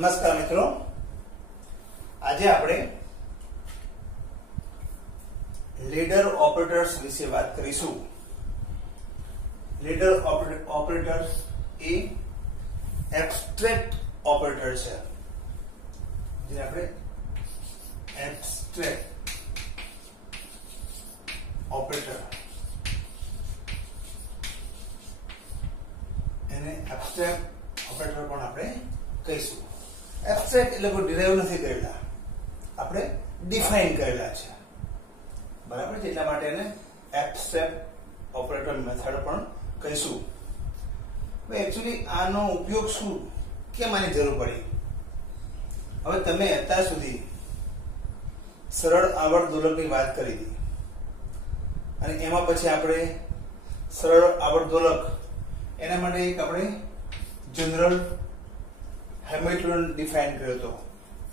નમસ્કાર મિત્રો, આજે આપણે લેડર ઓપરેટર્સ વિશે વાત કરીશું. લેડર ઓપરેટર્સ એ એબ્સ્ટ્રેક્ટ ઓપરેટર છે, જે આપણે એબ્સ્ટ્રેક્ટ ઓપરેટર એને એબ્સ્ટ્રેક્ટ ઓપરેટર પણ આપણે કહીશું. એબ્સ્ટ્રેક્ટ એટલે કોઈ ડિરાઈવ નથી કરેલા, આપણે ડિફાઇન કરેલા છે, બરાબર છે. એટલા માટે એને એબ્સ્ટ્રેક્ટ ઓપરેટર મેથડ પણ કહીશું. એકચ્યુઅલી આનો ઉપયોગ શું, કેમ આની જરૂર પડી? હવે તમે અત્યાર સુધી સરળ આવર્ત દોલકની વાત કરી હતી, અને એમાં પછી આપણે સરળ આવર્ત દોલક એના માટે એક આપણે જનરલ હેમિલ્ટન ડિફાઇન કર્યો હતો,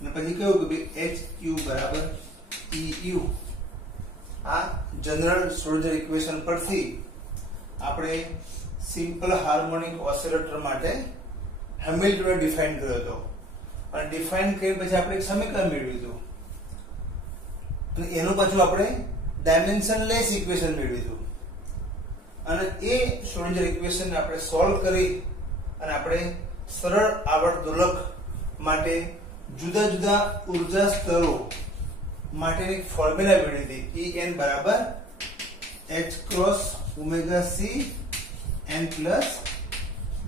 અને પછી કહ્યું કે એચ ક્યુ બરાબર EU. આ જનરલ શ્રોડિંજર ઇક્વેશન પરથી આપણે સિમ્પલ હાર્મોનિક ઓસિલેટર માટે હેમિલ્ટને ડિફાઇન કર્યો હતો, અને ડિફાઇન કર્યા પછી આપણે એક સમીકરણ મેળવ્યું હતું, અને એનું પાછું આપણે ડાયમેન્શનલેસ ઇક્વેશન મેળવ્યું હતું. અને એ શ્રોડિંજર ઇક્વેશન આપણે સોલ્વ કરી અને આપણે સરળ આવર્ત દોલક માટે જુદા જુદા ઉર્જા સ્તરો માટેની ફોર્મ્યુલા મેળવી હતી. En બરાબર h cross omega c n plus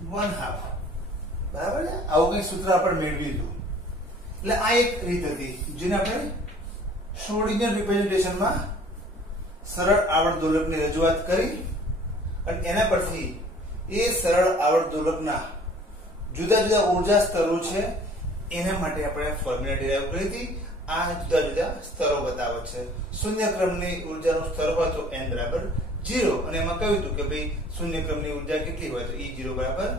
1/2, બરાબર છે. આવું કઈ સૂત્ર આપણે મેળવ્યું હતું. એટલે આ એક રીત હતી જેને આપણે શ્રોડિંજર રિપ્રેઝન્ટેશનમાં સરળ આવર્ત દોલકની રજૂઆત કરી, અને એના પરથી એ સરળ આવર્ત દોલકના જુદા જુદા ઉર્જા સ્તરો છે એના માટે આપણે ફોર્મ્યુલા ડિરાઈવ કરી હતી. આ જુદા જુદા સ્તરો બતાવે છે. શૂન્ય ક્રમની ઉર્જાનું સ્તર હોય તો n બરાબર 0, અને એમાં કહ્યું હતું કે ભાઈ શૂન્ય ક્રમની ઉર્જા કેટલી હોય તો E0 બરાબર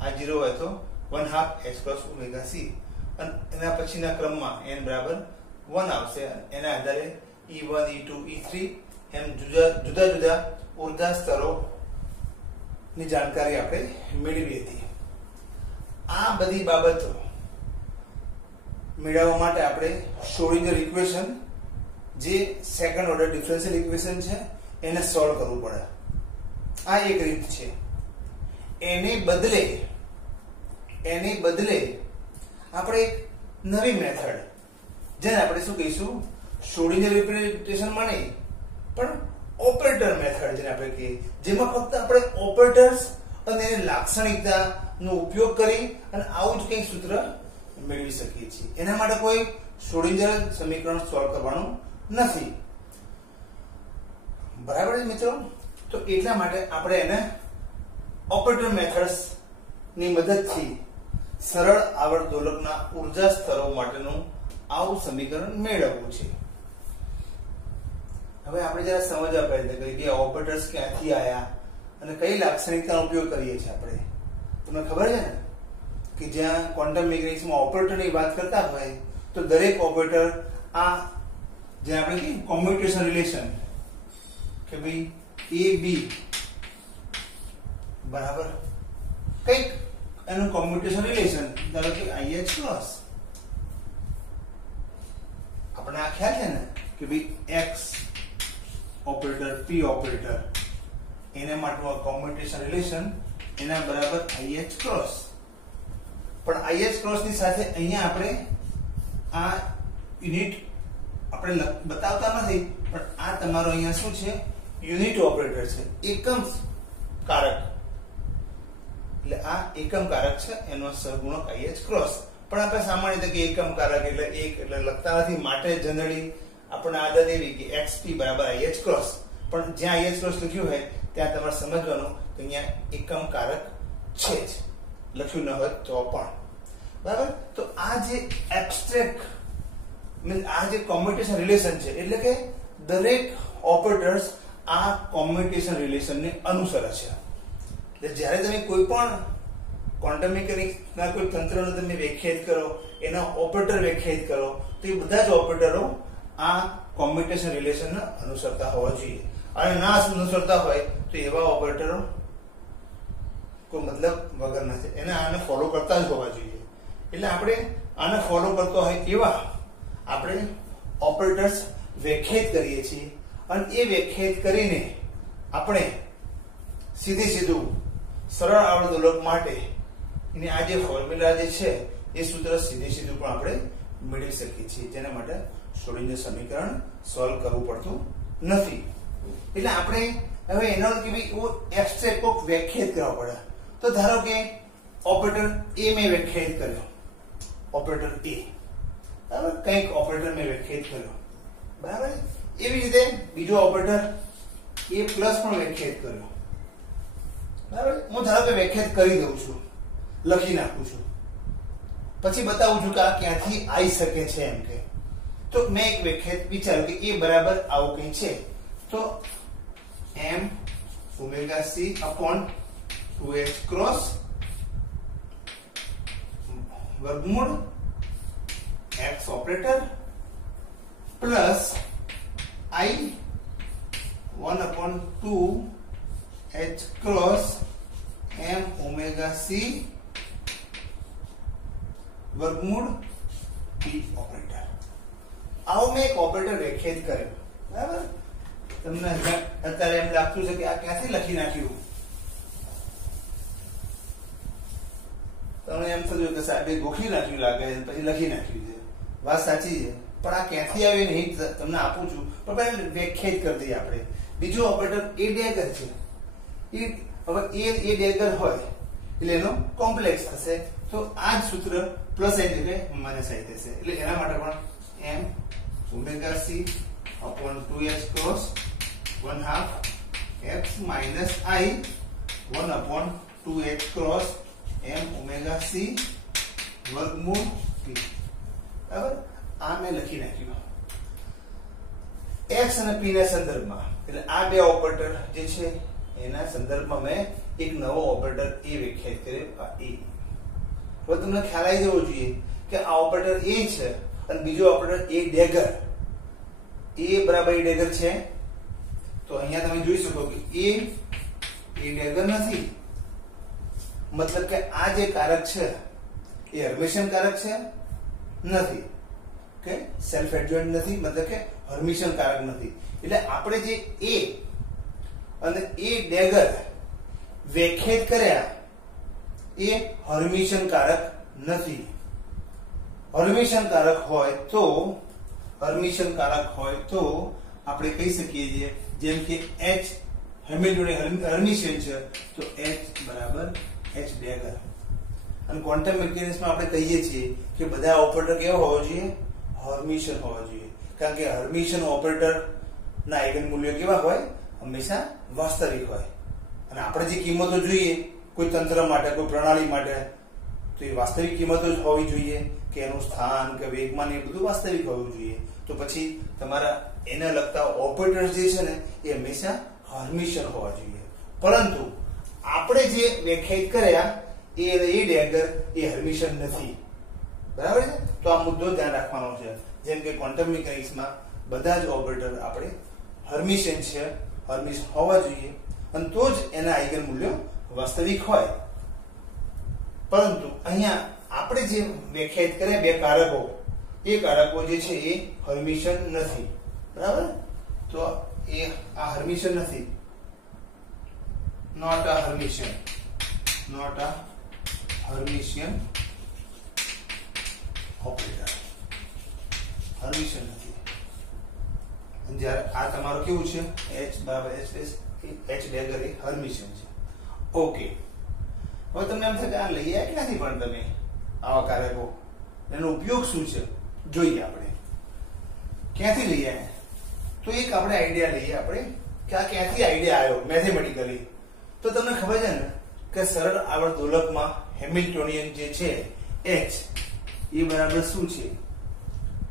આ 0 હોય તો 1/2 h ક્રોસ ઓમેગા c, અને એના પછીના ક્રમમાં n બરાબર 1 આવશે. એના આધારે E1 E2 E3 એમ જુદા જુદા ઉર્જા સ્તરો ની જાણકારી આપણે મેળવી હતી. આ બધી બાબતો મેળવવા માટે આપણે શ્રોડિંજર ઇક્વેશન, જે સેકન્ડ ઓર્ડર ડિફરન્શિયલ ઇક્વેશન છે, એને સોલ્વ કરવું પડે. આ એક રીત છે. એને બદલે આપણે એક નવી મેથડ, જેને આપણે શું કહીશું, શ્રોડિંજર રિપ્રેઝન્ટેશનમાં નહીં પણ ઓપરેટર મેથડ જેને આપણે કહીએ, જેમાં ફક્ત આપણે ઓપરેટર્સ અને લાક્ષણિકતા નો ઉપયોગ કરી અને આવું જ કંઈક સૂત્ર મેળવી શકીએ છીએ. એના માટે કોઈ શ્રોડિંજર સમીકરણ સોલ્વ કરવાનું નથી, બરાબર છે મિત્રો. તો એટલા માટે આપણે એને ઓપરેટર મેથડ્સ ની મદદથી સરળ આવર્ત દોલકના ઉર્જા સ્તરો માટેનું આવું સમીકરણ મેળવવું છે. હવે આપણે જરા સમજવા પ્રયત્ન કરીએ કે ઓપરેટર્સ ક્યાંથી આયા અને કઈ લાક્ષણિકતાનો ઉપયોગ કરીએ છીએ આપણે. તમને ખબર છે ને કે જ્યાં ક્વોન્ટમ મિકેનિક્સમાં ઓપરેટરની વાત કરતા હોય તો દરેક ઓપરેટર આ જે આપણે કહીએ કોમ્યુટેશન રિલેશન, કે ભાઈ AB બરાબર કઈક એનું કોમ્યુટેશન રિલેશન, ધારો કે IH ક્રોસ, આપણે આ ખ્યાલ છે ને કે ભાઈ X ઓપરેટર P ઓપરેટર એના માટેનું કોમ્યુટેશન રિલેશન એના બરાબર IH ક્રોસ. પણ IH ક્રોસ ની સાથે અહીંયા આપણે આ યુનિટ આપણે બતાવતા નથી, પણ આ તમારો અહીંયા શું છે, યુનિટ ઓપરેટર છે, એકમ કારક. એટલે આ એકમ કારક છે, એનો સહગુણક IH ક્રોસ. પણ આપણે સામાન્ય રીતે કે એકમ કારક એટલે એક એટલે લખતા નથી, માટે જનરલી આપણને આદત એવી કે XP બરાબર IH ક્રોસ. પણ જ્યાં IH ક્રોસ લખ્યું હોય ત્યાં તમારે સમજવાનું કે અહીંયા એકમ કારક છે જ, લખ્યું ન હોય તો પણ, બરાબર. તો આ જે એબ્સ્ટ્રેક્ટ મીન્સ આ જે કોમ્યુટેશન રિલેશન છે, એટલે કે દરેક ઓપરેટર્સ આ કોમ્યુટેશન રિલેશનને અનુસરે છે. એટલે જ્યારે તમે કોઈ પણ ક્વોન્ટમ મિકેનિક્સના કોઈ તંત્રને તમે વ્યાખ્યાયિત કરો, એના ઓપરેટર વ્યાખ્યાયિત કરો, તો એ બધા જ ઓપરેટરો આ કોમ્યુટેશન રિલેશનને અનુસરતા હોવા જોઈએ. અને ના અનુસરતા હોય તો એવા ઓપરેટરો કોઈ મતલબ વગર નથી, એને આને ફોલો કરતા જ હોવા જોઈએ. એટલે આપણે આને ફોલો કરતો હોય એવા આપણે ઓપરેટર્સ વ્યાખ્યાયિત કરીએ છીએ અને એ વ્યાખ્યાયિત કરીને આપણે સીધું સરળ આવર્ત દોલક માટે એની આ જે ફોર્મ્યુલા જે છે એ સૂત્ર સીધું પણ આપણે મેળવી શકીએ છીએ, જેના માટે શ્રોડિંજર સમીકરણ સોલ્વ કરવું પડતું નથી. એટલે આપણે હવે એનો કે ભાઈ એબ્સ્ટ્રેક્ટ કોક વ્યાખ્યાયિત કરવા પડે. તો ધારો કે ઓપરેટર એ મેં વ્યાખ્યાયિત કર્યો, ઓપરેટર એ, બરાબર, કંઈક ઓપરેટર મેં વ્યાખ્યાયિત કર્યો, બરાબર. એવી રીતે બીજો ઓપરેટર એ પ્લસ પણ વ્યાખ્યાયિત કર્યો, બરાબર. હું ધારો કે વ્યાખ્યાયિત કરી દઉં છું, લખી નાખું છું, પછી બતાવું છું કે આ ક્યાંથી આવી શકે છે એમ કે. તો મેં એક વ્યાખ્યાયિત વિચાર્યું કે એ બરાબર આવું કંઈ છે, તો m omega c upon 2h cross વર્ગમૂળ x operator plus i 1 upon 2h cross m omega c વર્ગમૂળ p ઓપરેટર. આવો મેં એક ઓપરેટર વ્યાખ્યાયિત કર્યો, બરાબર. તમને અત્યારે એમ લાગતું છે કે આ ક્યાંથી લખી નાખ્યું, તમને એમ થયું કે સાહેબે ગોખી નાખ્યું લાગે પછી લખી નાખ્યું છે. વાત સાચી છે, પણ આ ક્યાંથી આવે નહીં તમને આપું છું, પણ પહેલા વ્યાખ્યાયિત કરી દઈએ આપણે. બીજો ઓપરેટર એ ડેગર છે. એ હવે એ ડેગર હોય એટલે એનો કોમ્પ્લેક્સ થશે, તો આ જ સૂત્ર પ્લસ n જગ્યાએ માઇનસ i થશે. એટલે એના માટે પણ m omega c upon 2h cross 1/2 x minus i 1 upon 2h cross m omega c વર્ગમૂળ p. બરાબર, આ મેં લખી નાખ્યું x અને p ના સંદર્ભમાં. એટલે આ બે ઓપરેટર જે છે એના સંદર્ભમાં મેં એક નવો ઓપરેટર એ વ્યાખ્યાયિત કર્યો, આ e. હવે તમને ખ્યાલ આવી જવો જોઈએ કે આ ઓપરેટર એ છે અને બીજો ઓપરેટર એ ડેગર, એ બરાબર એ ડેગર છે. તો અહીંયા તમે જોઈ શકો કે એ ડેગર નથી, મતલબ કે આ જે કારક છે એ હર્મિશિયન કારક છે નથી, કે સેલ્ફ એડજોઇન્ટ નથી, મતલબ કે હર્મિશિયન કારક નથી. એટલે આપણે જે એ અને એ ડેગર વ્યાખ્યાયિત કર્યા એ હર્મિશિયન કારક નથી. હર્મિશિયન કારક હોય તો આપણે કહી શકીએ છીએ જેમ કે h હેમિલ્ટોનિયન હર્મિશિયન છે તો h બરાબર h ડેગર. અને ક્વોન્ટમ મિકેનિક્સમાં આપણે કહીએ છીએ કે બધા ઓપરેટર કેવા હોવા જોઈએ, હર્મિશિયન હોવા જોઈએ, કારણ કે હર્મિશિયન ઓપરેટર ના આઇગન મૂલ્યો કેવા હોય, હંમેશા વાસ્તવિક હોય. અને આપણે જે કિંમતો જોઈએ કોઈ તંત્ર માટે, કોઈ પ્રણાલી માટે, તો એ વાસ્તવિક કિંમતો જ હોવી જોઈએ, કે એનું સ્થાન કે વેગમાન એ બધું વાસ્તવિક હોવું જોઈએ. તો પછી તમારા એને લગતા ઓપરેટર્સ જે છે ને એ હંમેશા હર્મિશિયન હોવા જોઈએ. પરંતુ આપણે જે વ્યાખ્યાયિત કર્યા એ ડેગર એ હર્મિશિયન નથી, બરાબર છે. તો આ મુદ્દો ધ્યાન રાખવાનો છે. જેમ કે ક્વોન્ટમ મિકેનિક્સમાં બધા જ ઓપરેટર આપણે હર્મિશિયન છે, હર્મિશિયન હોવા જોઈએ, અને તો જ એના આઇગન મૂલ્યો વાસ્તવિક હોય. પરંતુ અહીંયા આપણે જે વ્યાખ્યાયિત કર્યા બે કારકો, એ કારકો જે છે એ હર્મિશિયન નથી, બરાબર. તો એ આ હર્મિશિયન નથી, નોટ a હર્મિશિયન ઓપરેટર, હર્મિશિયન નથી. જ્યારે આ તમારું કેવું છે, h બરાબર h ડેગર એ હર્મિશિયન છે. ઓકે, હવે તમને એમ થાય કે આ લઈ આવ્યા ક્યાંથી પણ તમે આવા કારકો, એનો ઉપયોગ શું છે જોઈએ આપણે. ક્યાંથી લઈ આવ્યા? તો એક આપણે આઈડિયા લઈએ આપણે કે આ ક્યાંથી આઈડિયા આવ્યો મેથેમેટિકલી. તો તમને ખબર છે ને કે સરળ આવર્ત દોલકમાં હેમિલ્ટોનિયન જે છે h એ બરાબર શું છે,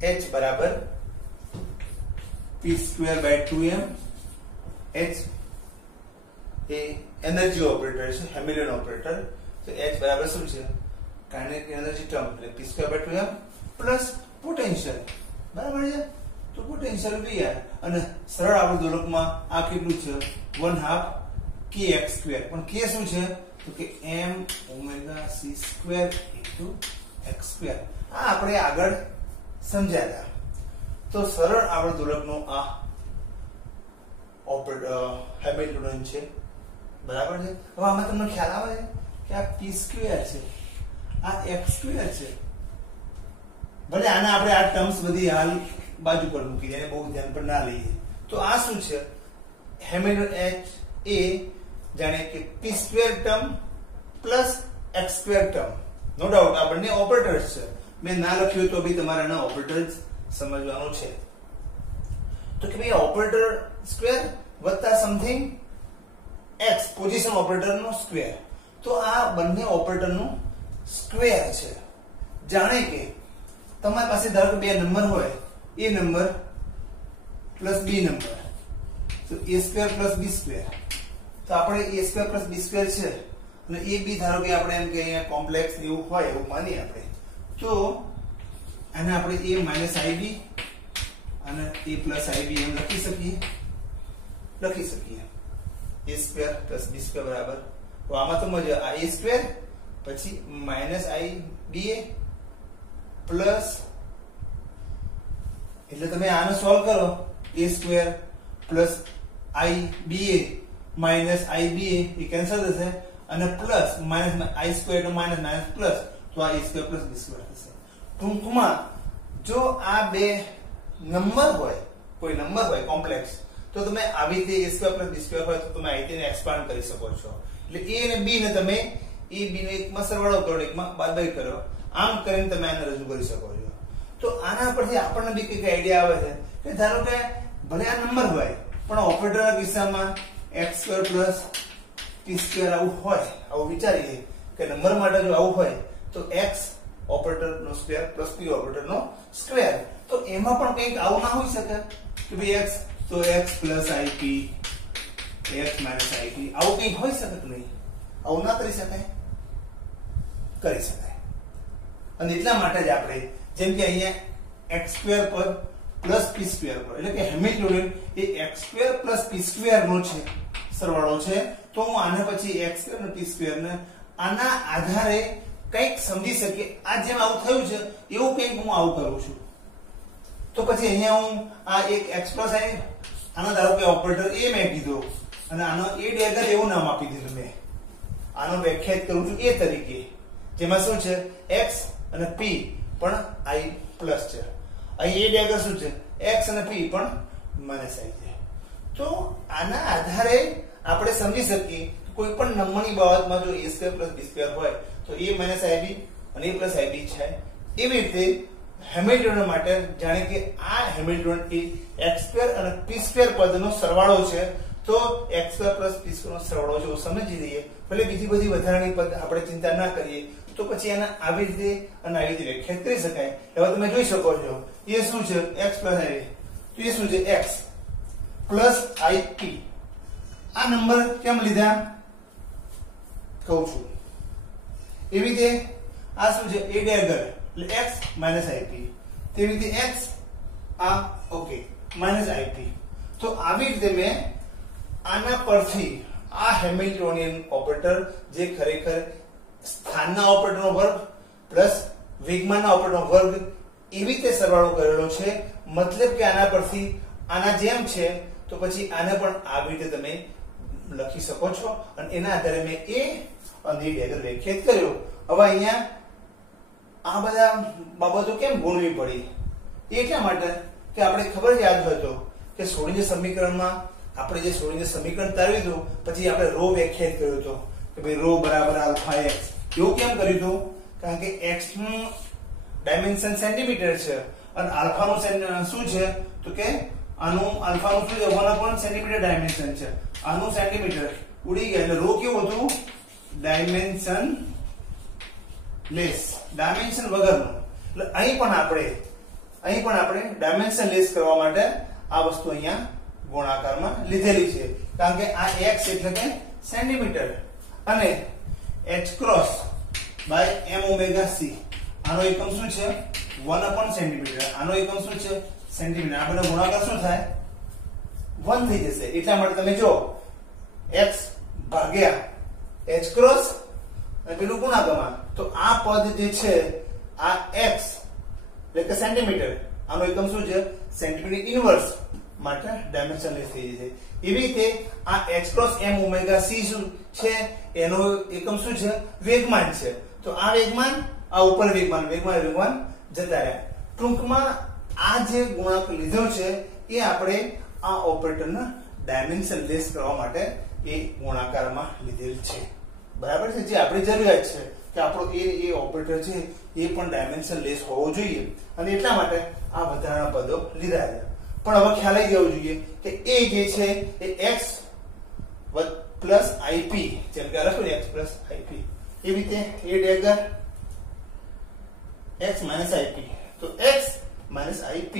h બરાબર p²/2m. h એ એનર્જી ઓપરેટર છે, હેમિલ્ટોનિયન ઓપરેટર. તો h બરાબર શું છે, કાઇનેટિક એનર્જી ટર્મ, એટલે p²/2m પ્લસ પોટેન્શિયલ, બરાબર છે. તો પોટેન્શિયલ VR, અને સરળ આવર્ત દોલકમાં આ કેટલું છે, 1/2 kx². પણ k શું છે, તો કે m omega c² * x square. આ આપણે આગળ સમજ્યા હતા. તો સરળ આવર્તદોલકનો આ હેમિલ્ટોનિયન છે, બરાબર છે. હવે આમાં તમને ખ્યાલ આવે કે આ p સ્ક્વેર છે, આ x સ્ક્વેર છે. ભલે આને આપણે આ ટર્મ્સ બધી હાલ બાજુ પર મૂકી દઈએ, બહુ ધ્યાન પર ના લઈએ. તો આ શું છે? હેમિલ્ટોનિયન h એ જાણે કે p square term plus x square term. No doubt આ બંને ઓપરેટર્સ છે. મેં ના લખ્યું તો બી તમારે આના ઓપરેટર્સ સમજવાનું છે. તો કે ભાઈ ઓપરેટર સ્ક્વેર વત્તા સમથિંગ x પોઝિશન ઓપરેટર નો સ્ક્વેર. તો આ બંને ઓપરેટર નું સ્ક્વેર છે. જાણે કે તમારી પાસે ધારો કે બે નંબર હોય, a number plus b number, તો a square plus b square. તો આપણે a square plus b square છે અને a b ધારો કે આપણે એમ કે અહીંયા કોમ્પ્લેક્સ એવું હોય એવું માનીએ આપણે, તો આને આપણે a માઇનસ ib અને a પ્લસ ib એમ લખી શકીએ. a square plus b square બરાબર, તો આમાં તો મજા આ a સ્ક્વેર પછી માઇનસ iba પ્લસ, એટલે તમે આને સોલ્વ કરો, a square plus iba minus iba A cancel થશે અને પ્લસ માઇનસ i સ્ક્વેર તો માઇનસ માઇનસ પ્લસ, તો આ a square plus b square થશે. ટૂંકમાં જો આ બે નંબર હોય, કોઈ નંબર હોય કોમ્પ્લેક્સ, તો તમે આવી રીતે a square plus b square હોય તો તમે આ રીતે એક્સપાન્ડ કરી શકો છો. એટલે a અને b ને તમે a b નો એકમાં સરવાળો કરો, એકમાં બાદબાકી કરો, આમ કરીને તમે આને રજૂ કરી શકો છો. તો આના પરથી આપણને બી કઈક આઈડિયા આવે છે કે ધારો કે ભલે આ નંબર હોય પણ ઓપરેટરના કિસ્સામાં x square plus p square આવું હોય, આવું વિચારીએ કે નંબર માટે જો આવું હોય તો x ઓપરેટર નો સ્ક્વેર પ્લસ p ઓપરેટર નો સ્ક્વેર. તો એમાં પણ કંઈક આવું ના હોઈ શકે કે ભાઈ x તો x plus ip x minus ip આવું કંઈક હોઈ શકે કે નહીં? આવું ના કરી શકાય? કરી શકાય. અને એટલા માટે જ આપણે જેમ કે અહીંયા x સ્ક્વેર પર પ્લસ p સ્ક્વેર પર, એટલે કે હેમિલ્ટોનિયન એ x square plus p square નો છે સરવાળો છે. તો હું આને પછી x સ્ક્વેર અને p સ્ક્વેર ને આના આધારે કંઈક સમજી શકીએ, આ જેમ આવું થયું છે એવું કંઈક હું આવું કરું છું. તો પછી અહીંયા હું આ એક x પ્લસ i આનો ધારો કે ઓપરેટર a મેં કીધો અને આનો a ડેગર એવું નામ આપી દીધું મેં. આનો વ્યાખ્યાયિત કરું છું a તરીકે, જેમાં શું છે x અને p પણ i પ્લસ છે. અહીં a ડેગર શું છે? x અને p પણ માઇનસ i છે. તો આના આધારે આપણે સમજી શકીએ કે કોઈ પણ નંબરની બાબતમાં જો a square plus b square હોય તો a માઇનસ ib અને a પ્લસ ib છે. એવી રીતે હેમિલ્ટોનિયન માટે જાણે કે આ હેમિલ્ટોનિયન એ x સ્ક્વેર અને p સ્ક્વેર પદનો સરવાળો છે, તો x square plus p square નો સરવાળો છે એવું સમજી લઈએ. ભલે બીજી બધી વધારાની પદ આપણે ચિંતા ના કરીએ, તો પછી આને આવી રીતે અને આવી રીતે વ્યાખ્યાયિત કરી શકાય. હવે તમે જોઈ શકો છો એ શું છે? x plus ib. તો એ શું છે? x plus ip. આ નંબર કેમ લીધા કહું છું. એવી રીતે આ શું છે? a ડેગર એટલે x માઇનસ ip. તેવી રીતે x આ ઓકે માઇનસ ip. તો આવી રીતે મેં આના પરથી આ હેમિલ્ટોનિયન ઓપરેટર જે ખરેખર સ્થાનના ઓપરેટરનો વર્ગ પ્લસ વેગમાનના ઓપરેટરનો વર્ગ એવી રીતે સરવાળો કરેલો છે. મતલબ કે આના પરથી આના જેમ છે તો પછી આને પણ આવી રીતે તમે લખી શકો છો અને એના આધારે મેં a અને d ડેગર વ્યાખ્યાયિત કર્યો. હવે અહીંયા આ બધા બાબતો કેમ ગુણવી પડી? એટલા માટે કે આપણે ખબર યાદ હોય તો કે શ્રોડિંજર સમીકરણમાં આપણે જે શ્રોડિંજર સમીકરણ તારવ્યું હતું પછી આપણે રો વ્યાખ્યાયિત કર્યો હતો કે ભાઈ રો બરાબર આલ્ફા x. એવું કેમ કર્યું હતું? કારણ કે x નું ડાયમેન્શન સેન્ટીમીટર છે અને આલ્ફા નું શું છે તો કે આનું આલ્ફા નું શું છે 1 સેન્ટીમીટર ડાયમેન્શન છે, આનું સેન્ટીમીટર ઉડી ગયા એટલે રો કેવું હતું? ડાયમેન્શન લેસ, ડાયમેન્શન વગરનું. એટલે અહીં પણ આપણે ડાયમેન્શન લેસ કરવા માટે આ વસ્તુ અહીંયા ગુણાકારમાં લીધેલી છે. કારણ કે આ x એટલે કે સેન્ટીમીટર અને h cross by m omega c આનો એકમ શું છે? 1 સેન્ટીમીટર. આનો એકમ શું છે? સેન્ટીમીટર. આ બધો ગુણાકાર શું થાય? 1 થઈ જશે. એટલા માટે તમે જો x ભાગ્યા h ક્રોસ અને પેલું ગુણાકારમાં, તો આ પદ જે છે આ x એટલે કે સેન્ટીમીટર, આનો એકમ શું છે? સેન્ટીમીટર ઇનવર્સ માટે ડાયમેન્શન લેસ થઈ જશે. એવી રીતે આ h cross m omega c શું છે? એનો એકમ શું છે? વેગમાન છે. તો આ વેગમાન, આ ઉપર વેગમાન જતા રહ્યા. ટૂંકમાં આ જે ગુણાંક લીધો છે એ આપણે આ ઓપરેટરના ડાયમેન્શન લેસ કરવા માટે એ ગુણાકારમાં લીધેલ છે. બરાબર છે? જે આપણી જરૂરિયાત છે કે આપણો એ ઓપરેટર છે એ પણ ડાયમેન્શન લેસ હોવો જોઈએ, અને એટલા માટે આ વધારાના પદો લીધા છે. પણ હવે ખ્યાલ આવી જવો જોઈએ કે એ જે છે એ x પ્લસ ip, જેમ કે લખો x પ્લસ ip, એ રીતે a ડેગર x માઇનસ ip. તો x માઇનસ ip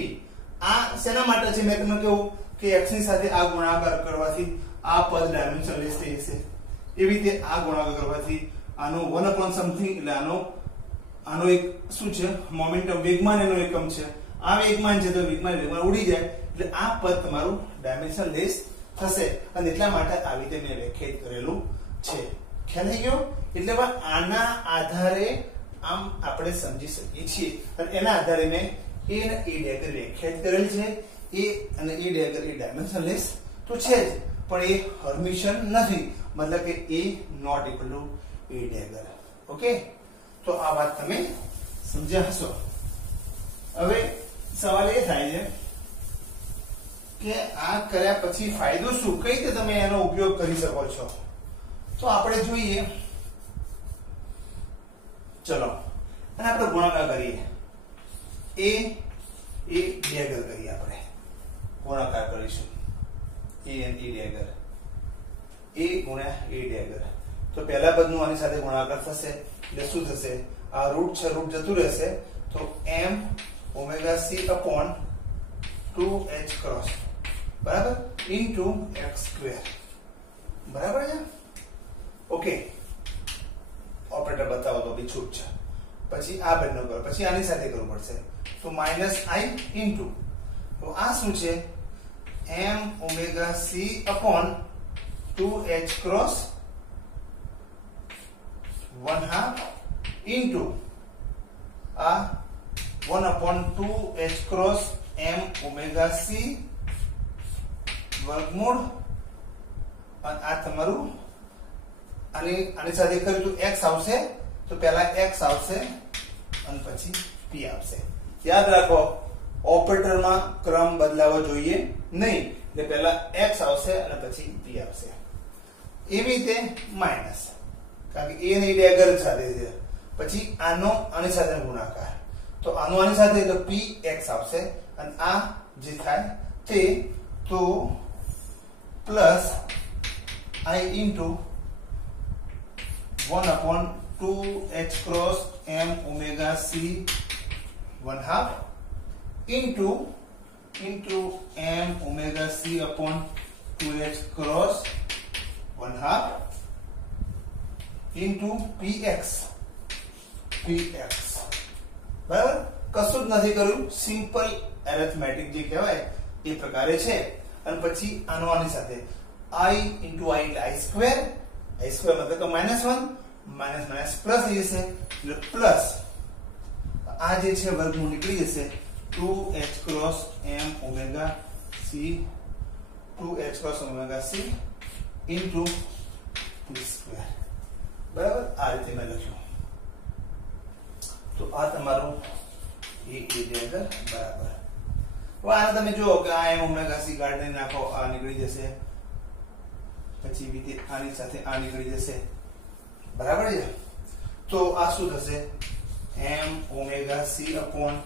આ શેના માટે છે? મેં તમને કહ્યું કે x ની સાથે આ ગુણાકાર કરવાથી આ પદ ડાયમેન્શન લેસ થઈ જશે. એવી રીતે આ ગુણાકાર કરવાથી આનો 1 upon something, એટલે આનો એક શું છે? મોમેન્ટમ, વેગમાન એનો એકમ છે. આ વેગમાન છે તો વેગમાન ઉડી જાય એટલે આ પદ તમારું ડાયમેન્શન લેસ થશે, અને એટલા માટે આવી રીતે મેં વ્યાખ્યાયિત કરેલું છે. ખ્યાલ થઈ ગયો? એટલે આના આધારે આમ આપણે સમજી શકીએ છીએ, અને એના આધારે મેં a અને a ડેગર વ્યાખ્યાયિત કરેલ છે. a અને a ડેગર એ ડાયમેન્શન લેસ તો છે જ, પણ એ હર્મિશન નથી, મતલબ કે a not equal to a dagger. Okay, તો આ વાત તમે સમજ્યા હશો. હવે સવાલ એ થાય છે કે આ કર્યા પછી ફાયદો શું? કઈ રીતે તમે એનો ઉપયોગ કરી શકો છો? તો આપણે જોઈએ. ચલો, અને આપણે ગુણાકાર કરીએ. a ડેગર કરીએ, આપણે ગુણાકાર કરીશું. a અને a ડેગર, a ગુણ્યા a ડેગર. તો પહેલા પદનું આની સાથે ગુણાકાર થશે એટલે શું થશે? આ રૂટ છે, રૂટ જતું રહેશે, તો m omega c upon 2h cross બરાબર ઇન્ટુ x સ્ક્વેર. બરાબર છે? ઓકે, ઓપરેટર બતાવો તો બી છૂટ છે. પછી આ બંને કરો, પછી આની સાથે કરવું પડશે, તો માઇનસ i ઇન્ટુ, તો આ શું છે? m omega c upon 2h cross 1/2 into આ 1/2h cross m omega c વર્ગમૂળ, અને આ તમારું આની સાથે કર્યું તો x આવશે, તો પહેલા x આવશે અને પછી p આવશે. યાદ રાખો, ઓપરેટરમાં ક્રમ બદલાવો જોઈએ નહીં, એટલે પહેલા x આવશે અને પછી p આવશે. એવી રીતે માઇનસ, કારણ કે a અને a ડેગર સાથે છે, પછી આનો આની સાથે ગુણાકાર, તો આનો આની સાથે તો px આવશે, અને આ જે થાય તે તો plus i into 1/2h cross m omega c 1/2 into m omega c upon 2h cross 1/2 into px. બરાબર? કશું જ નથી કર્યું, સિમ્પલ એરિથમેટિક જે કહેવાય એ પ્રકારે છે. અને પછી આનો આની સાથે i ઇન્ટુ i એટલે i સ્ક્વેર મતલબ કે -1 માઇનસ પ્લસ થઈ જશે, એટલે પ્લસ આ જે છે વર્ગમૂળ નીકળી જશે, 2h cross m omega c into p square. બરાબર? આ રીતે મેં લખ્યું. તો આ તમારું a ડેગર બરાબર. હવે આને તમે જુઓ કે આ m ઓમેગા c કાઢી નાખો, આ નીકળી જશે, પછી રીતે આની સાથે આ નીકળી જશે. બરાબર છે? તો આ શું થશે? m omega c upon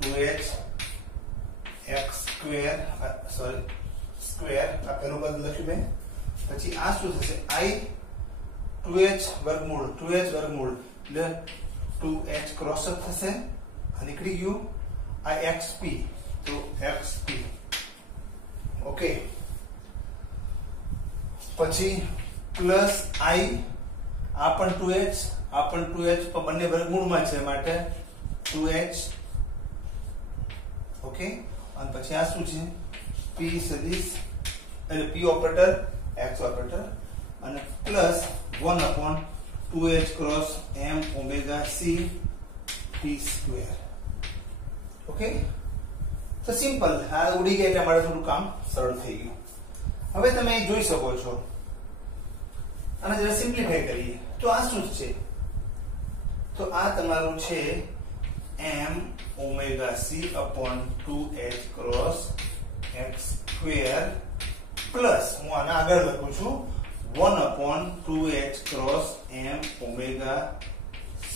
2h x square, square, આ પેલું પદ લખ્યું મેં. પછી આ શું થશે? i 2h વર્ગમૂળ એટલે 2h ક્રોસ થશે, આ નીકળી ગયું. આ xp, તો xp. ઓકે, પછી પ્લસ i, આ પણ 2h, આ પણ 2h, પણ બંને વર્ગમૂળમાં છે માટે 2h. ઓકે, અને પછી આ શું છે? p સદિશ, એટલે p ઓપરેટર, x ઓપરેટર, અને plus 1/2h cross m omega c p square. Okay, તો સિમ્પલ. આ ઉડી ગયા એટલે મારે થોડું કામ સરળ થઈ ગયું. હવે તમે જોઈ શકો છો, આને જરા સિમ્પ્લિફાઈ કરીએ તો આ શું છે? તો આ તમારું છે m omega c upon 2h cross x square plus હું આના આગળ લખું છું 1 upon 2h cross m omega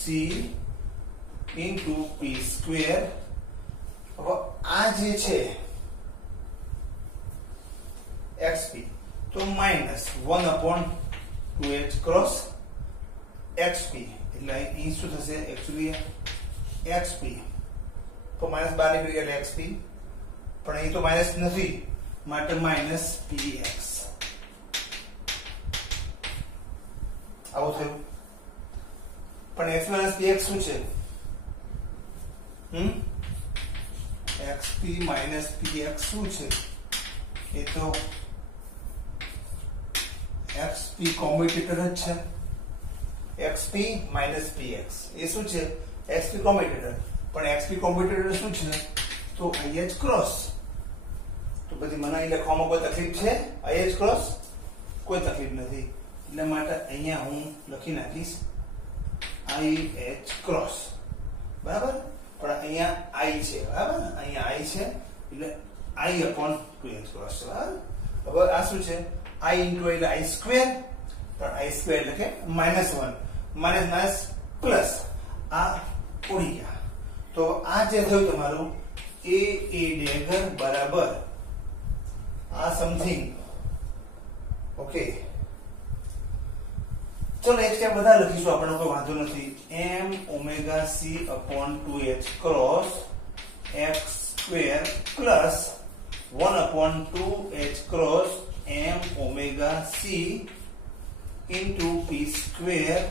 c into p square. હવે આ જે છે xp તો minus 1 upon 2h cross xp એટલે અહીં શું થશે? એકચ્યુઅલી xp તો માઈનસ 12 નીકળી ગયા એટલે xp, પણ અહીં તો માઈનસ નથી માટે માઈનસ px. આવું થયું. પણ x માઈનસ px શું છે? xp માઈનસ px શું છે? એ તો xp કોમ્યુટેટર જ છે. xp માઈનસ px એ શું છે? xp commutator. પણ xp કોમ્યુટેટર શું છે? તો ih ક્રોસ. તો પછી મને અહીં લખવામાં કોઈ તકલીફ છે? ih ક્રોસ કોઈ તકલીફ નથી, એટલે માટે અહીંયા હું લખી નાખીશ ih ક્રોસ. બરાબર? પણ અહીંયા i છે. બરાબર? અહીંયા i છે એટલે i upon 2h ક્રોસ છે. બરાબર? હવે આ શું છે? i into એટલે i સ્ક્વેર, પણ i સ્ક્વેર એટલે કે -1 માઈનસ માઈનસ પ્લસ આ ઉડી ગયા. તો આ જે થયું તમારું a ડેગર બરાબર આ સમથિંગ. ઓકે, ચલો એક સ્ટેપ બધા લખીશું, આપણને કોઈ વાંધો નથી. m omega c upon 2h cross x square plus 1 upon 2h cross m omega c into p square.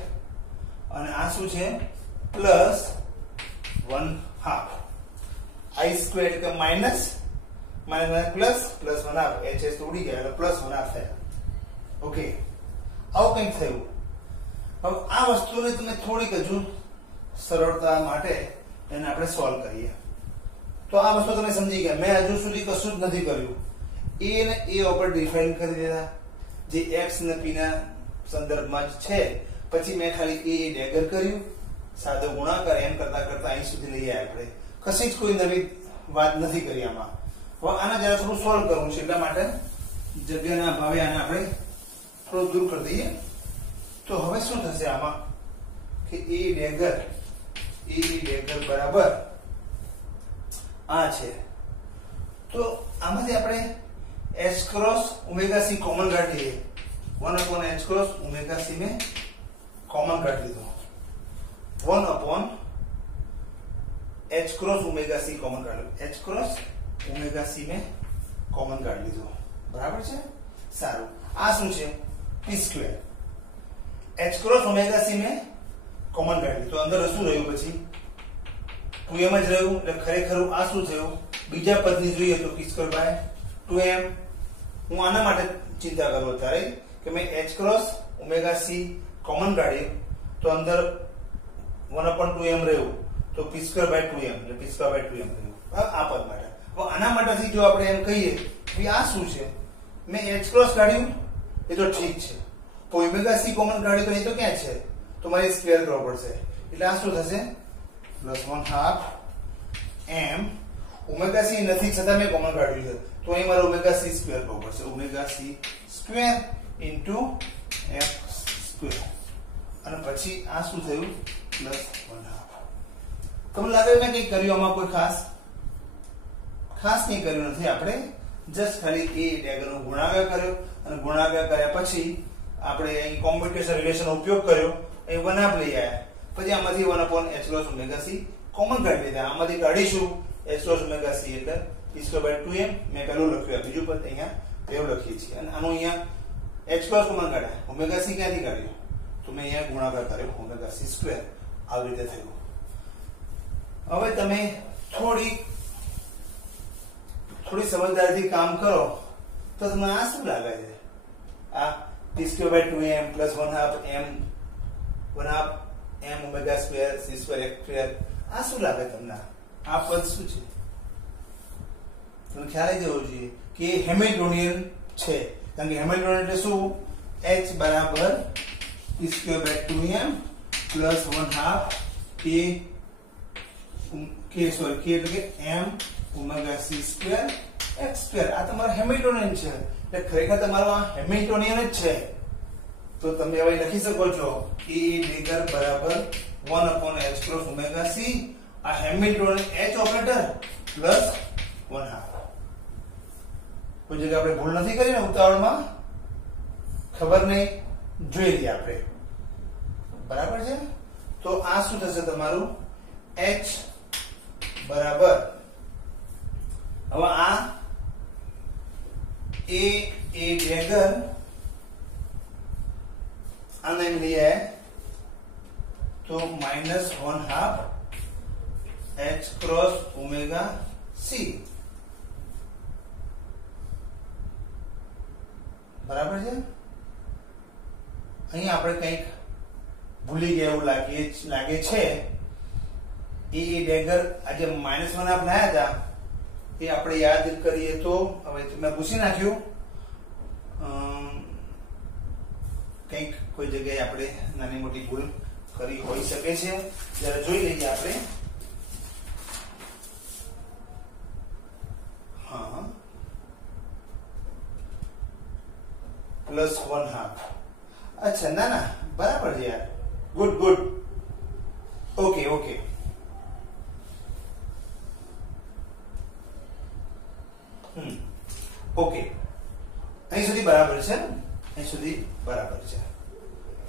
અને આ શું છે? પ્લસ 1/2 i સ્ક્વેર એટલે minus minus plus plus 1/2 h તો ઉડી ગયા એટલે પ્લસ 1/2 થયા. ઓકે, આવું કંઈક થયું. હવે આ વસ્તુને તમે થોડીક હજુ સરળતા માટે એને આપણે સોલ્વ કરીએ. તો આ વસ્તુ તમે સમજી ગયા. મેં હજુ સુધી કશું જ નથી કર્યું. a ને a ઉપર ડિફાઇન કરી દીધા જે x ને p ના સંદર્ભમાં જ છે. પછી મેં ખાલી a ડેગર કર્યું, સાદો ગુણાકાર એમ કરતા કરતા અહીં સુધી લઈ આવ્યા. આપણે કશી જ કોઈ નવી વાત નથી કરી આમાં. હવે આને જરા થોડું સોલ્વ કરવું છે, એટલા માટે જગ્યાના અભાવે આને આપણે થોડું દૂર કરી દઈએ. તો હવે શું થશે આમાં કે a ડેગર બરાબર આ છે. તો આમાંથી આપણે h cross omega c common કાઢીએ. 1 upon h cross omega c में कॉमन काट लीधो. 1 upon h cross omega c common काट लो. h cross omega c में कॉमन काट लीधो. बराबर છે? સારું. આ શું છે? p square. h cross omega c में कॉमन काट लीધો. તો અંદર શું રહ્યું? પછી 2m જ રહ્યું. એટલે ખરેખર આ શું થયું? બીજા પદની જોઈએ તો p સ્ક્વેર બાય 2m. હું આના માટે ચિંતા કરું અત્યારે કે મેં h cross omega c common કાઢ્યું તો અંદર 1 upon 2m રહ્યું, તો p square by 2m એટલે p square by 2m રહ્યું આ પદ માટે. હવે આના માટેથી જો આપણે એમ કહીએ કે આ શું છે? મેં h cross કાઢ્યું એ તો ઠીક છે, તો omega c કોમન કાઢ્યું તો એ તો ક્યાં છે? તો મારે સ્ક્વેર કરવો પડશે. એટલે આ શું થશે? +1/2 m omega c નથી છતાં મેં કોમન કાઢ્યું છે, તો અહીં મારે omega c સ્ક્વેર કરવો પડશે. omega c square into f square. અને પછી આ શું થયું? +1/2. તમને લાગે મેં કંઈ કર્યું આમાં? કોઈ ખાસ કંઈ કર્યું નથી. આપણે જસ્ટ ખાલી a ડેગરનો ગુણાકાર કર્યો અને ગુણાકાર કર્યા પછી આપણે અહીં કોમ્પ્યુટેશન રિલેશનનો ઉપયોગ કર્યો. અહીં 1/2 લઈ આવ્યા. પછી આમાંથી 1 upon h cross omega c common કાઢી લીધા. આમાંથી કાઢીશું h cross omega c એટલે p square by 2m. મેં પહેલું લખ્યું, બીજું પદ અહીંયા એવું લખીએ છીએ. અને આનું અહીંયા h cross કોમન કાઢ્યા, omega c ક્યાંથી કાઢ્યું? તો મેં અહીંયા ગુણાકાર કર્યો, omega c સ્ક્વેર. આવી રીતે થયું. હવે તમે થોડી સમજદારીથી કામ કરો તો તમને આ શું લાગે છે? આ p square by 2m plus 1/2 m omega square c square x square આ શું લાગે તમને? આ પદ શું છે? તમને ખ્યાલ આવી જવો જોઈએ કે હેમિલ્ટોનિયન છે, કારણ કે હેમિલ્ટોનિયન એટલે શું? h બરાબર e square by 2m plus 1/2 k એટલે કે m omega c square x square. આ તમારો હેમિલ્ટોનિયન છે, એટલે ખરેખર તમારો આ હેમિલ્ટોનિયન જ છે. તો તમે હવે લખી શકો છો e ડેગર બરાબર 1/h ક્રોસ ઓમેગા c, આ હેમિલ્ટોનિયન h ઓપરેટર પ્લસ 1/2. કોઈ જગ્યાએ આપણે ભૂલ નથી કરી ને ઉતાવળમાં? ખબર નહીં, જોઈ લઈએ આપણે. બરાબર છે? તો આ શું થશે તમારું? h બરાબર, હવે આ a ડેગર આને લઈએ તો -1/2 h ક્રોસ ઓમેગા c. બરાબર છે? અહીં આપણે કંઈક ભૂલી ગયા એવું લાગે છે. એ ડેગર આજે -1 આપણે લાયા હતા એ આપણે યાદ કરીએ તો હવે મેં પૂછી નાખ્યું, કંઈક કોઈ જગ્યાએ આપણે નાની મોટી ભૂલ કરી હોઈ શકે છે. જરા જોઈ લઈએ આપણે. હા, +1/2. અચ્છા, ના ના બરાબર છે યાર, good good, okay okay. Okay, અહીં સુધી બરાબર છે, અહીં સુધી બરાબર છે,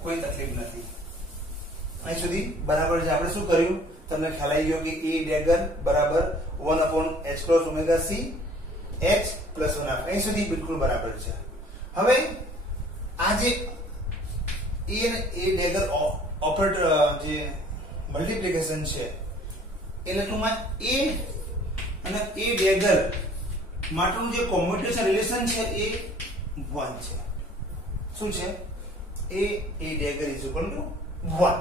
કોઈ તકલીફ નથી. અહીં સુધી બરાબર છે. આપણે શું કર્યું તમને ખ્યાલ આવી ગયો કે e ડેગર બરાબર 1/h cross omega c h plus 1/2. અહીં સુધી બિલકુલ બરાબર છે. હવે આ જે e અને a ડેગર ઓપરેટર જે મલ્ટીપ્લિકેશન છે એટલે ટૂંકમાં a અને a ડેગર માટેનું જે કોમ્યુટેશન રિલેશન છે એ 1 છે. શું છે? a dagger is equal to 1.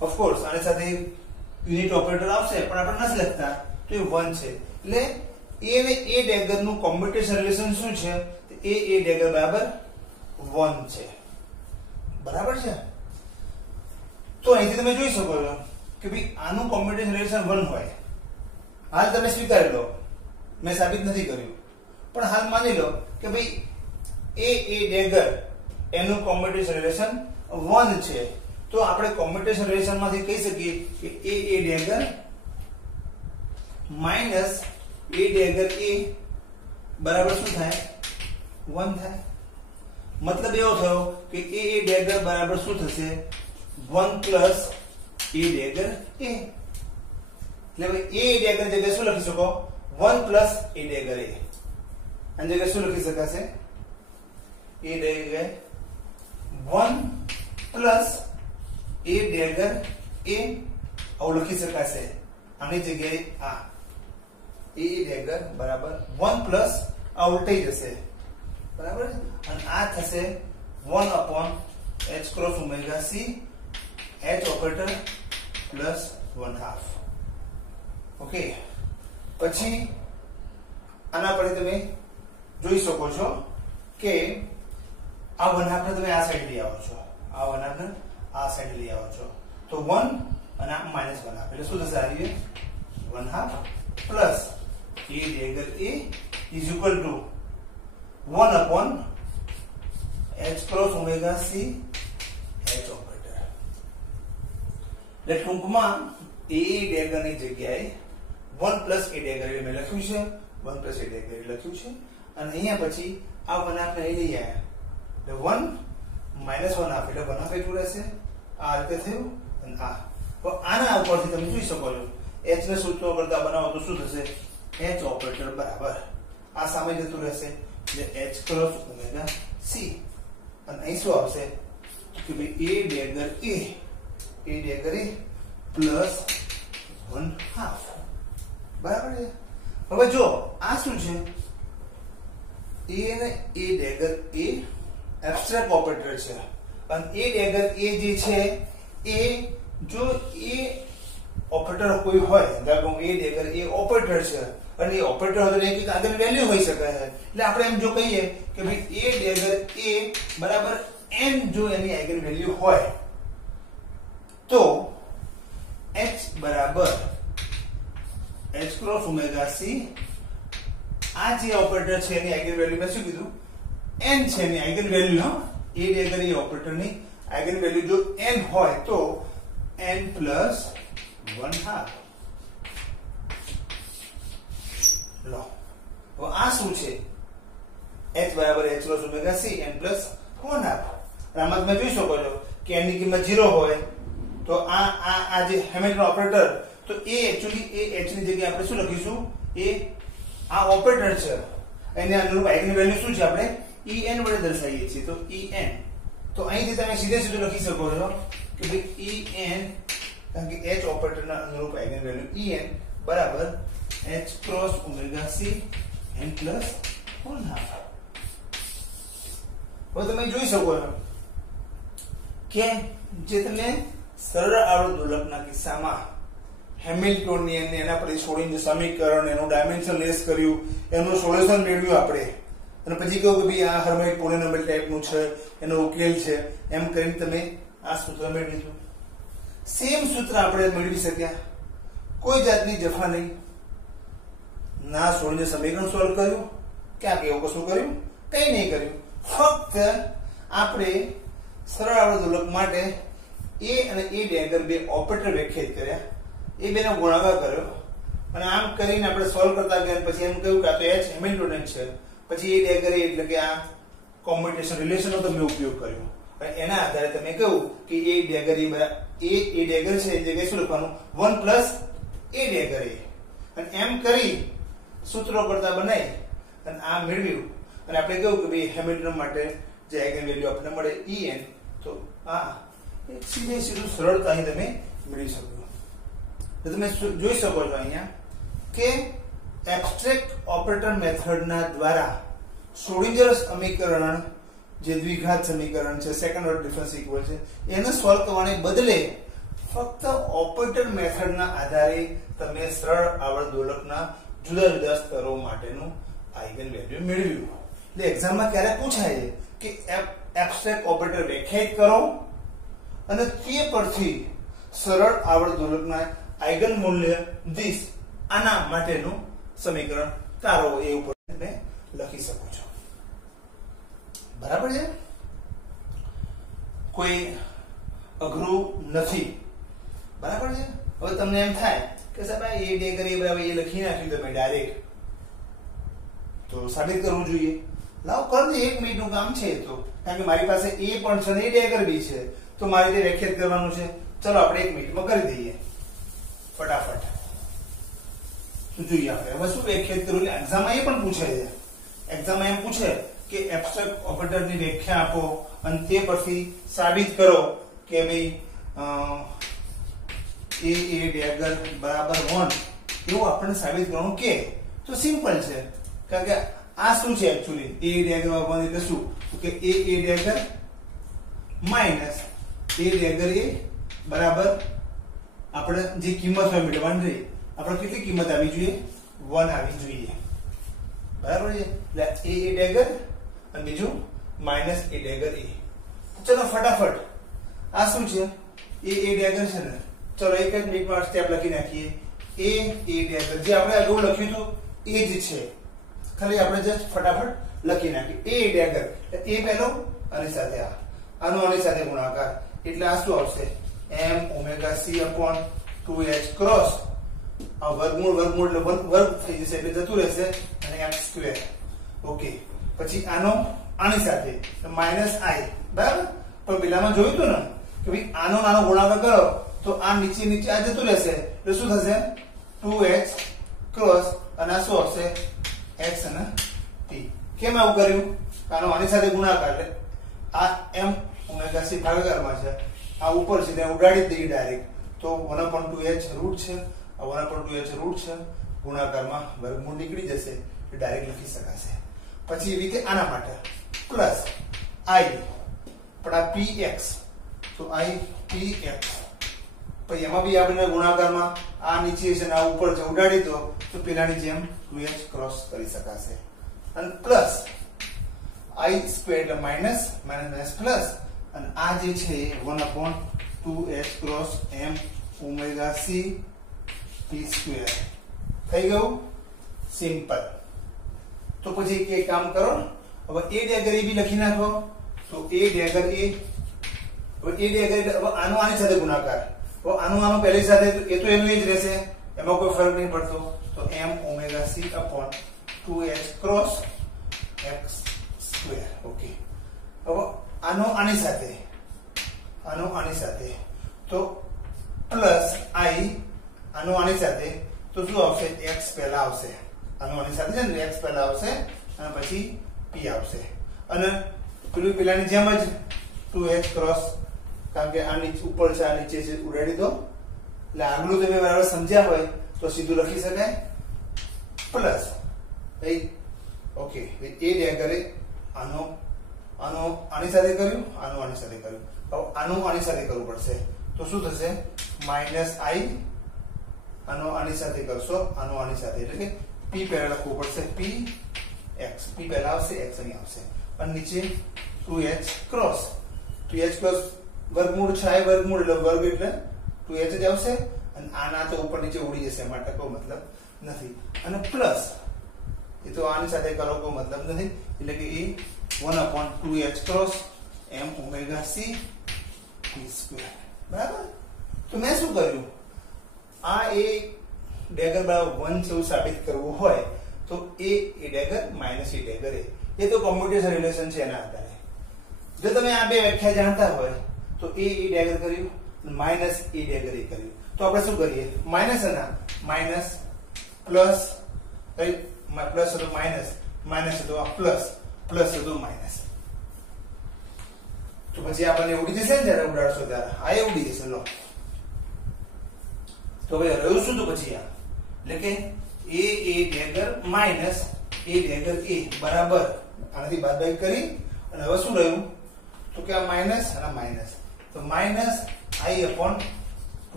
Of course આની સાથે યુનિટ ઓપરેટર આવશે પણ આપણે નથી લખતા, તો એ 1 છે. એટલે a અને a ડેગર નું કોમ્યુટેશન રિલેશન શું છે? a ડેગર બરાબર 1 છે. બરાબર છે? તો અહીંથી તમે જોઈ શકો છો કે ભાઈ આનું કોમ્યુટેશન રિલેશન 1 હોય. હાલ તમે સ્વીકારી લો, મેં સાબિત નથી કર્યું, પણ હાલ માની લો કે ભાઈ a ડેગર એનું કોમ્યુટેશન રિલેશન 1 છે. તો આપણે કોમ્યુટેશન રિલેશન માંથી કહી શકીએ કે a ડેગર માઈનસ a ડેગર a બરાબર શું થાય? 1 થાય. મતલબ એવો થયો કે a ડેગર બરાબર શું થશે? 1 પ્લસ a ડેગર a. એટલે ભાઈ a ડેગર જગ્યાએ શું લખી શકો? 1 પ્લસ a ડેગર a. આની જગ્યાએ શું લખી શકાશે? a ડેગર 1 પ્લસ a ડેગર a આવું લખી શકાશે. આની જગ્યાએ આ a ડેગર બરાબર 1 પ્લસ આ ઉલટાઈ જશે. બરાબર? અને આ થશે 1/h cross omega c h operator plus 1/2. Okay, પછી આના પરથી તમે જોઈ શકો છો કે આ 1/2 તમે આ સાઈડ લઈ આવો છો, આ 1/2 આ સાઈડ લઈ આવો છો, તો 1 અને આ -1/2 એટલે શું થશે? આ રીતે 1/2 plus a ડેગર a is equal two 1/h cross omega c h operator. એટલે ટૂંકમાં a ડેગર ની જગ્યાએ 1 પ્લસ a ડેગર મેં લખ્યું છે, 1 પ્લસ a ડેગર લખ્યું છે. અને અહીંયા પછી આ 1/2 ને લઈ આવ્યા એટલે 1 -1/2 એટલે 1/2 એટલું રહેશે. આ રીતે થયું. અને આ તો આના ઉપરથી તમે જોઈ શકો છો h ને સૂત્રો કરતા બનાવો તો શું થશે? h ઓપરેટર બરાબર આ સામે જતું રહેશે એટલે h ક્રોસ ઓમેગા c. અને અહીં શું આવશે કે ભાઈ a ડેગર a ડેગર a પ્લસ 1/2. બરાબર છે? હવે જો આ શું છે? a અને a ડેગર a એબ્સ્ટ્રેક્ટ ઓપરેટર છે અને a ડેગર a જે છે એ જો a ઓપરેટર કોઈ હોય, ધારો કે એ ડેગર એ ઓપરેટર છે અને એ ઓપરેટર હોય તો એક આગળ વેલ્યુ હોઈ શકે છે. એટલે આપણે એમ જો કહીએ કે ભાઈ એ ડેગર એ બરાબર n જો એની આઈગન વેલ્યુ હોય તો h બરાબર h ક્રોસ ઓમેગા c, આ જે ઓપરેટર છે એની આઈગન વેલ્યુ મેં શું કીધું n છે એની આઈગન વેલ્યુ. એ ડેગર એ ઓપરેટરની આઈગન વેલ્યુ જો n હોય તો n પ્લસ 1/2 લો. તો આ શું છે? h બરાબર h cross omega c n plus 1/2. આમાં તમે જોઈ શકો છો કે n ની કિંમત 0 હોય તો આ જે હેમિલ્ટન ઓપરેટર તો એ એક્ચ્યુઅલી એ h ની જગ્યાએ આપણે શું લખીશું? એ આ ઓપરેટર છે એને અનુરૂપ આઈગન વેલ્યુ શું છે? આપણે en વડે દર્શાવીએ છીએ તો en. તો અહીંથી તમે સીધે સીધું લખી શકો છો કે ભાઈ en કારણ કે h ઓપરેટરના અનુરૂપ આઈગન વેલ્યુ en બરાબર h cross omega c n plus 1/2. હવે તમે જોઈ શકો છો કે જે તમે સરળ આવર્ત દોલકના કિસ્સામાં હેમિલ્ટોનિયન ને એના પરથી છોડીને સમીકરણ એનું ડાયમેન્શન લેસ કર્યું, એનું સોલ્યુશન મેળવ્યું આપણે, અને પછી કહ્યું કે ભાઈ આ હર્માઇટ પોલિનોમિયલ ટાઈપનું છે, એનો ઉકેલ છે, એમ કરીને તમે આ સૂત્ર મેળવી લીધું. સેમ સૂત્ર આપણે મેળવી શક્યા, કોઈ જાતની જફા નહીં, ના છોડીને સમીકરણ સોલ્વ કર્યું, ક્યાં કે એવું કશું કર્યું? કંઈ નહીં કર્યું. ફક્ત આપણે સરળ આવર્ત દોલક માટે એ અને એ ડેગર બે ઓપરેટર વ્યાખ્યાયિત કર્યા, એ બેનો ગુણાકાર કર્યો અને આમ કરીને આપણે સોલ્વ કરતા ગયા. પછી એમ કહ્યું કે આ તો h હેમિલ્ટોનિયન છે, પછી એ ડેગર એટલે કે આ કોમ્યુટેશન રિલેશનનો તમે ઉપયોગ કર્યો અને એના આધારે તમે કહ્યું કે એ ડેગર એ ડેગર છે એ જગ્યાએ શું લખવાનું? 1 પ્લસ એ ડેગર એ. અને એમ કરી સૂત્રો કરતા બનાવી અને આ મેળવ્યું અને આપણે કહ્યું કે ભાઈ હેમિલ્ટન માટે જે આઈગન વેલ્યુ આપણને મળે en, તો આ સીધે સીધું સરળતાથી તમે મેળવી શકો. તો તમે જોઈ શકો છો અહીંયા કે એબ્સ્ટ્રેક્ટ ઓપરેટર મેથડના દ્વારા શ્રોડિંજર સમીકરણ જે દ્વિઘાત સમીકરણ છે, સેકન્ડ ઓર્ડર ડિફરન્સ ઇક્વલ છે, એને સોલ્વ કરવાને બદલે ફક્ત ઓપરેટર મેથડના આધારે તમે સરળ આવર્ત દોલકના જુદા જુદા સ્તરો માટેનું આઈગન વેલ્યુ મેળવ્યું. એટલે એક્ઝામમાં ક્યારે પૂછાય છે કે એબ્સ્ટ્રેક્ટ ઓપરેટર વ્યાખ્યાયિત કરો અને તે પરથી સરળ આવર્ત દોલકના આઈગન મૂલ્ય ધીસ આના માટેનું સમીકરણ તારો એ ઉપર તમે લખી શકો છો. બરાબર છે? કોઈ અઘરું નથી. બરાબર છે? હવે તમને એમ થાય કે સાહેબ એ ડેગર એ બરાબર એ લખી નાખ્યું તમે ડાયરેક્ટ, તો સાબિત કરવું જોઈએ. લાવ કર દે, 1 મિનિટનું કામ છે તો, કારણ કે મારી પાસે એ પણ છે ને એ ડેગર બી છે, તો મારે તે વ્યાખ્યાયિત કરવાનું છે. ચલો આપણે 1 મિનિટમાં કરી દઈએ ફટાફટ. તો જોઈએ આપણે હવે શું વ્યાખ્યાયિત કરવું. એક્ઝામમાં એ પણ પૂછે છે, એક્ઝામમાં એમ પૂછે કે એબ્સ્ટ્રેક્ટ ઓપરેટરની વ્યાખ્યા આપો અને તે પરથી સાબિત કરો કે ભાઈ એ ડેગર બરાબર 1 એવું આપણને સાબિત કરવાનું કે. તો સિમ્પલ છે, કારણ કે આ શું છે એક્ચ્યુઅલી એ ડેગર 1 એટલે શું કે એ ડેગર માઈનસ એ ડેગર એ બરાબર આપણે જે કિંમત હોય મેળવવાની રહી, આપણે કેટલી કિંમત આવી જોઈએ? 1 આવી જોઈએ. બરાબર છે? એટલે એ ડેગર અને બીજું માઈનસ એ ડેગર એ. ચલો ફટાફટ આ શું છે? એ ડેગર છે ને, ચલો એક જ મિનિટમાં સ્ટેપ લખી નાખીએ. એ ડેગર જે આપણે અગાઉ લખ્યું હતું એ જ છે, ખાલી આપણે જસ્ટ ફટાફટ લખી નાખીએ. એ ડેગર એ પહેલો અને સાથે આનો આની સાથે ગુણાકાર એટલે આ શું આવશે? m omega c upon 2h cross આ વર્ગમૂળ એટલે વર્ગ થઈ જશે એટલે જતું રહેશે અને x સ્ક્વેર. ઓકે, પછી આનો આની સાથે માઈનસ i. બરાબર? પણ પેલામાં જોયું હતું ને કે ભાઈ આનો નાનો ગુણાકાર કરો તો આ નીચે આ જતું રહેશે એટલે શું થશે? 2h ક્રોસ અને આ શું આવશે? x અને t. કેમ આવું કર્યું? આનો આની સાથે ગુણાકાર એટલે આ m ઓમેગા c ભાગાકારમાં છે, આ ઉપર છે તેને ઉડાડી દઈએ ડાયરેક્ટ, તો 1/2h રૂટ છે, આ 1/2h રૂટ છે, ગુણાકારમાં વર્ગમૂળ નીકળી જશે એટલે ડાયરેક્ટ લખી શકાશે. પછી એવી રીતે આના માટે પ્લસ i પણ આ px, તો i px પછી એમાં બી આપણે ગુણાકારમાં આ નીચે છે ને આ ઉપર છે ઉડાડી દો તો પેલાની જેમ 2h ક્રોસ કરી શકાશે અને પ્લસ i સ્ક્વેર એટલે માઈનસ માઈનસ પ્લસ અને આ જે છે 1/2h cross m omega c p square થઈ ગયું સિમ્પલ. તો પછી એક કામ કરો, હવે a ડેગર એ બી લખી નાખો. તો a ડેગર એ, હવે a ડેગર એટલે હવે આનો આની સાથે ગુણાકાર, તો આનું પહેલી સાથે એ તો એનું એ જ રહેશે, એમાં કોઈ ફરક નહીં પડતો. તો m omega c upon 2h cross x square. Okay, હવે આનો આની સાથે, આનો આની સાથે, તો પ્લસ i આનો આની સાથે, તો શું આવશે? x પહેલા આવશે, આનો આની સાથે છે ને x પહેલા આવશે અને પછી p આવશે અને પેલું પેલાની જેમ જ 2h ક્રોસ, કારણ કે આ નીચે ઉપર છે આ નીચે છે ઉડાડી દો એટલે આગલું તમે બરાબર સમજ્યા હોય તો સીધું લખી શકાય પ્લસ રાઈટ. ઓકે, એ ડેગરે આનો આની સાથે કર્યું, આનું આની સાથે કર્યું, હવે આનું આની સાથે કરવું પડશે તો શું થશે? માઈનસ i આનો આની સાથે કરશો, આનો આની સાથે, એટલે કે p પહેલા લખવું પડશે, p x, p પહેલા આવશે, x અહીં આવશે અને નીચે 2h ક્રોસ, 2h ક્રોસ વર્ગમૂળ છે, વર્ગમૂળ એટલે વર્ગ એટલે 2h જ આવશે અને આના તો ઉપર નીચે ઉડી જશે, એમાં કોઈ મતલબ નથી. અને પ્લસ એ તો આની સાથે કરો કોઈ મતલબ નથી, એટલે કે એ 1/2h cross m omega c p square. બરાબર? તો મેં શું કર્યું, આ એ ડેગર બરાબર 1 છે એવું સાબિત કરવું હોય તો એ ડેગર માઈનસ એ ડેગર એ તો કોમ્યુટેશન રિલેશન છે એના આધારે. જો તમે આ બે વ્યાખ્યા જાણતા હોય તો એ ડેગર કર્યું, માઈનસ એ ડેગર એ કર્યું, તો આપણે શું કરીએ? માઈનસ ના માઈનસ પ્લસ, પ્લસ હતો માઈનસ, માઈનસ હતો આ પ્લસ, પ્લસ હતો માઈનસ. તો પછી આપણને ઉડી જશે ને જ્યારે ઉડાડશો ત્યારે, આ એ ઉડી જશે. લો તો હવે રહ્યું શું? તો પછી આ એટલે કે એ ડેગર માઈનસ એ ડેગર એ બરાબર આનાથી બાદબાકી કરી અને હવે શું રહ્યું? તો કે આ માઈનસ અને માઈનસ, તો minus i upon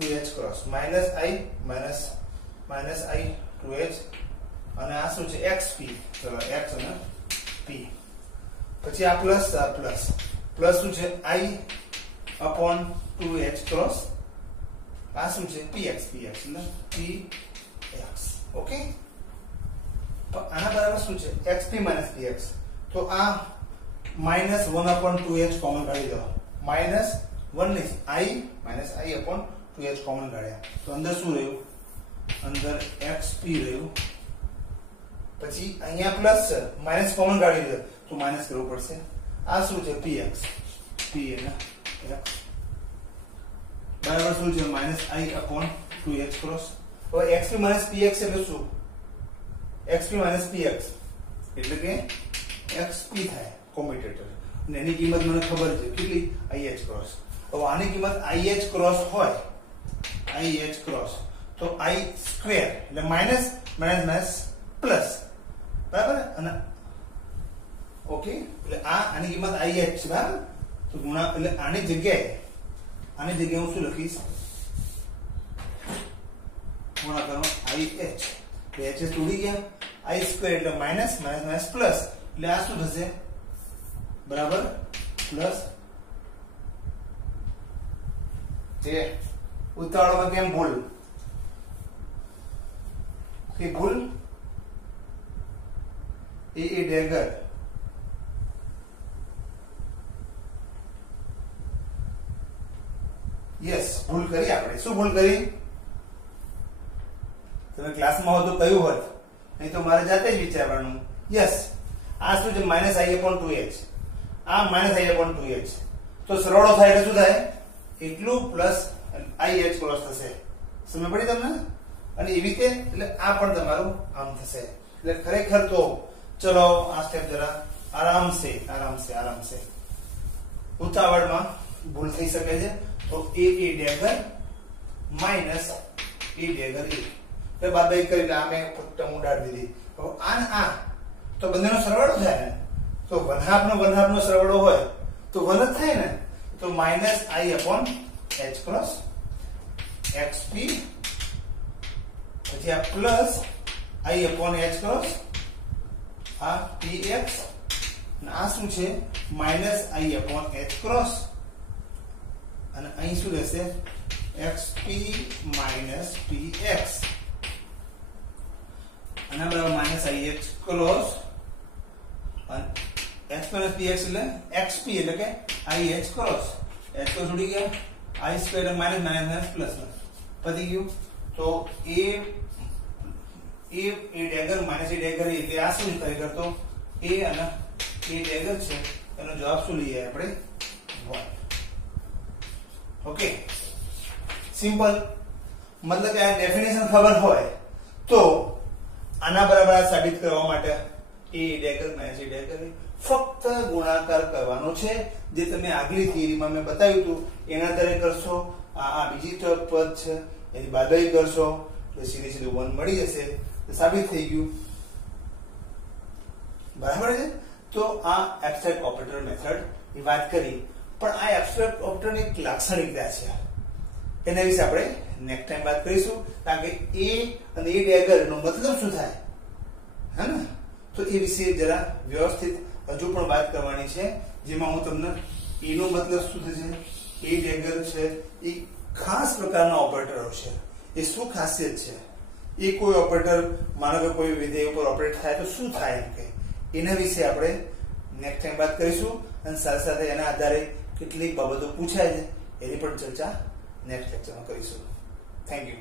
2h cross, minus i minus i 2h અને આ શું છે? xp. ચલો x અને p. પછી આ પ્લસ પ્લસ શું છે? i અપોન 2h ક્રોસ, આ શું છે? px એટલે px. ઓકે, આના બરાબર શું છે? xp minus px. તો આ માઈનસ 1/2h કોમન કાઢી દો, માઈનસ 1 ની i minus i upon 2h common કાઢ્યા તો અંદર શું રહ્યું? અંદર xp રહ્યું. પછી અહીંયા પ્લસ છે, માઈનસ કોમન કાઢી દો તો માઈનસ કરવું પડશે. આ શું છે? px, p અને x બરાબર શું છે? Minus i upon 2h cross. હવે xp માઈનસ px એટલે શું? xp માઈનસ px એટલે કે xp થાય કોમ્યુટેટર અને એની કિંમત મને ખબર છે કેટલી? ih cross. હવે આની કિંમત ih ક્રોસ હોય, ih ક્રોસ તો i સ્ક્વેર એટલે માઈનસ માઈનસ માઈનસ પ્લસ, બરાબર? અને ઓકે, એટલે આની કિંમત ih છે, બરાબર? તો ગુણા એટલે આની જગ્યાએ હું શું લખીશ? ગુણાકારમાં ih, h તોડી ગયા, i સ્ક્વેર એટલે માઈનસ માઈનસ માઈનસ પ્લસ, એટલે આ શું થશે? બરાબર પ્લસ. જે ઉતાવળમાં કેમ ભૂલ કે ભૂલ એ ડેગર યસ ભૂલ કરી આપણે. શું ભૂલ કરી? તમે ક્લાસમાં હો તો કયું હોત, નહીં તો મારે જાતે જ વિચારવાનું. યસ, આ શું છે? માઈનસ i અપોન 2h, આ માઈનસ i અપોન 2h, તો સરવાળો થાય એટલે શું થાય? એટલું પ્લસ ih ક્રોસ થશે. સમજ પડી તમને? અને એવી રીતે એટલે આ પણ તમારું આમ થશે. એટલે ખરેખર તો ચલો આ સ્ટેપ જરા આરામ સે ઉતાવળમાં ભૂલ થઈ શકે છે. તો એ ડેગર માઈનસ એ ડેગર એ તો બાદબાકી કરી એટલે આ મેં ટર્મ ઉડાડી દીધી. હવે આ તો બંનેનો સરવાળો થાય ને, તો વનહાફનો સરવાળો હોય તો 1 જ થાય ને, તો minus i upon h cross. xp પછી આ plus i upon h cross આ px અને આ શું છે minus i upon h cross અને અહીં શું રહેશે xp minus px અને બરાબર માઈનસ ih ક્રોસ અને x minus px એટલે xp એટલે કે ih ક્રોસ h તો છોડી ગયા i square minus minus plus પતી ગયું તો a ડેગર માઈનસ a ડેગર એટલે આ શું ખરેખર તો a અને a ડેગર છે એનો જવાબ શું લઈએ આપણે 1 ઓકે સિમ્પલ मतलब કે આ ડેફિનેશન ખબર હોય તો આના બરાબર સાબિત કરવા માટે a ડેગર માઈનસ a ડેગર ફક્ત ગુણાકાર કરવાનો છે જે તમે આગલી થિયરીમાં મેં બતાવ્યું હતું એના આધારે કરશો આ બીજી પદ છે એની બાદબાકી કરશો તો સીધી સીધું 1 મળી જશે તો સાબિત થઈ ગયું બરાબર છે તો આ એબ્સ્ટ્રેક્ટ ઓપરેટર મેથડ ની વાત કરી પણ આ એબ્સ્ટ્રેક્ટ ઓપરેટરની એક લાક્ષણિકતા છે એના વિશે આપણે નેક્સ્ટ ટાઈમ વાત કરીશું કારણ કે a અને a ડેગર નો મતલબ શું થાય હે ને તો એ વિશે જરા વ્યવસ્થિત હજુ પણ વાત કરવાની છે જેમાં હું તમને a નો મતલબ શું થશે a ડેગર છે એ ખાસ પ્રકારના ઓપરેટરો છે એ શું ખાસિયત છે એ કોઈ ઓપરેટર માનો કે કોઈ વિધેય ઉપર ઓપરેટ થાય તો શું થાય એમ કે એના વિશે આપણે નેક્સ્ટ ટાઈમ વાત કરીશું અને સાથે સાથે એના આધારે કેટલીક બાબતો પૂછાય છે એની પણ ચર્ચા નેક્સ્ટ લેક્ચરમાં કરીશું થેન્ક યુ